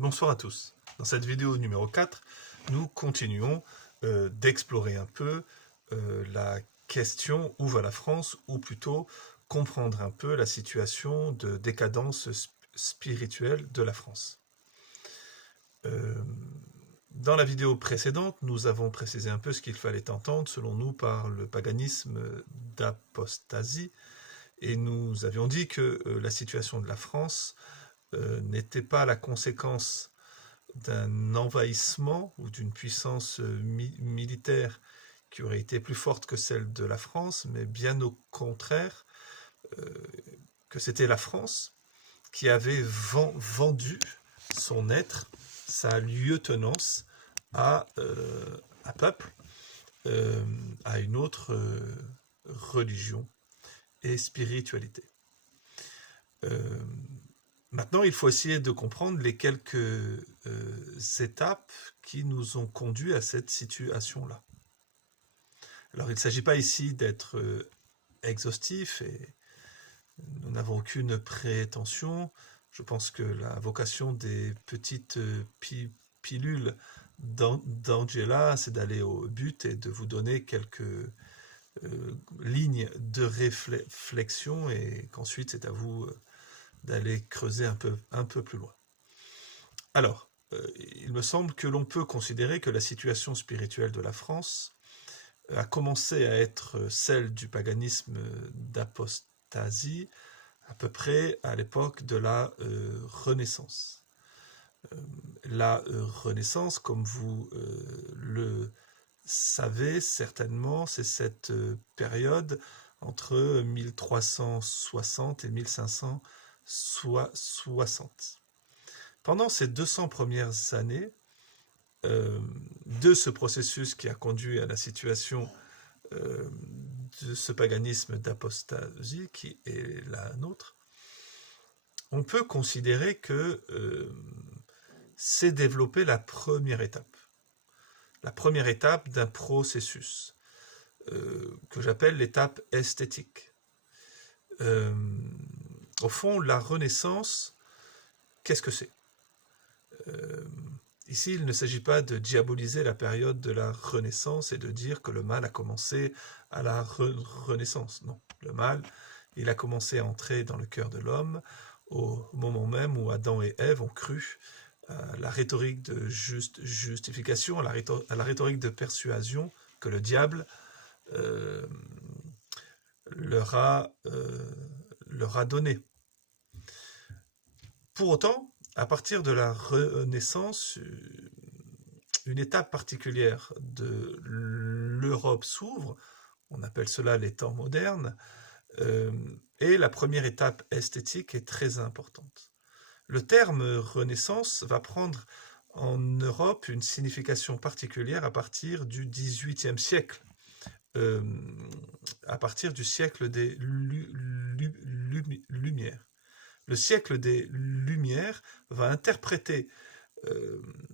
Bonsoir à tous. Dans cette vidéo numéro 4, nous continuons d'explorer un peu la question où va la France, ou plutôt comprendre un peu la situation de décadence spirituelle de la France. Dans la vidéo précédente, nous avons précisé un peu ce qu'il fallait entendre, selon nous, par le paganisme d'apostasie, et nous avions dit que la situation de la France n'était pas la conséquence d'un envahissement ou d'une puissance militaire qui aurait été plus forte que celle de la France, mais bien au contraire, que c'était la France qui avait vendu son être, sa lieutenance à un peuple, à une autre religion et spiritualité. Maintenant, il faut essayer de comprendre les quelques étapes qui nous ont conduits à cette situation-là. Alors, il ne s'agit pas ici d'être exhaustif et nous n'avons aucune prétention. Je pense que la vocation des petites pilules d'Angela, c'est d'aller au but et de vous donner quelques lignes de réflexion et qu'ensuite c'est à vous d'aller creuser un peu plus loin. Alors, il me semble que l'on peut considérer que la situation spirituelle de la France a commencé à être celle du paganisme d'apostasie à peu près à l'époque de la Renaissance. La Renaissance, comme vous le savez certainement, c'est cette période entre 1360 et 1560. Pendant ces 200 premières années de ce processus qui a conduit à la situation de ce paganisme d'apostasie qui est la nôtre, on peut considérer que s'est développée la première étape d'un processus que j'appelle l'étape esthétique. Au fond, la Renaissance, qu'est-ce que c'est ? Ici, il ne s'agit pas de diaboliser la période de la Renaissance et de dire que le mal a commencé à la Renaissance. Non, le mal, il a commencé à entrer dans le cœur de l'homme au moment même où Adam et Ève ont cru à la rhétorique de justification, à la rhétorique de persuasion que le diable leur a donné. Pour autant, à partir de la Renaissance, une étape particulière de l'Europe s'ouvre, on appelle cela les temps modernes, et la première étape esthétique est très importante. Le terme Renaissance va prendre en Europe une signification particulière à partir du XVIIIe siècle, à partir du siècle des Lumières. Le siècle des Lumières va interpréter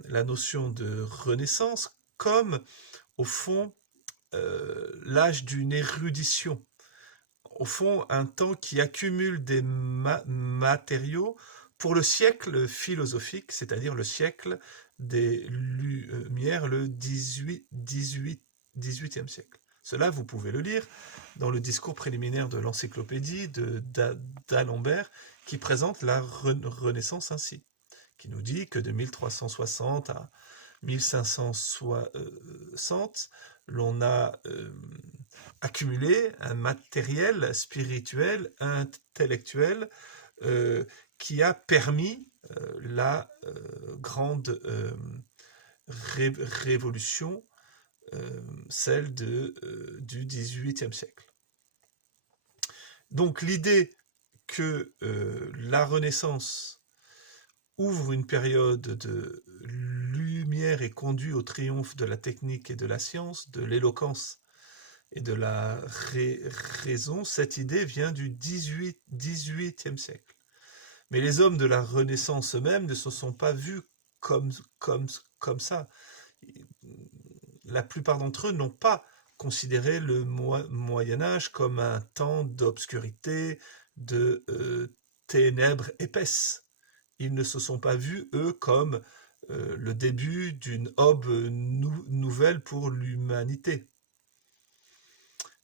la notion de Renaissance comme, au fond, l'âge d'une érudition. Au fond, un temps qui accumule des matériaux pour le siècle philosophique, c'est-à-dire le siècle des Lumières, le XVIIIe siècle. Cela, vous pouvez le lire dans le discours préliminaire de l'encyclopédie d'Alembert, qui présente la Renaissance ainsi, qui nous dit que de 1360 à 1560, l'on a accumulé un matériel spirituel, intellectuel, qui a permis la grande révolution, celle du XVIIIe siècle. Donc l'idée que la Renaissance ouvre une période de lumière et conduit au triomphe de la technique et de la science, de l'éloquence et de la raison, cette idée vient du XVIIIe siècle. Mais les hommes de la Renaissance eux-mêmes ne se sont pas vus comme ça. La plupart d'entre eux n'ont pas considéré le Moyen-Âge comme un temps d'obscurité, de ténèbres épaisses. ils ne se sont pas vus, eux, comme le début d'une aube nouvelle pour l'humanité.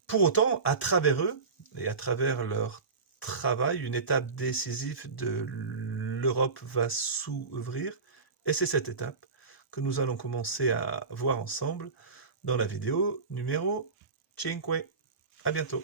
Pour autant, à travers eux, et à travers leur travail, une étape décisive de l'Europe va s'ouvrir, et c'est cette étape que nous allons commencer à voir ensemble dans la vidéo numéro 5. À bientôt.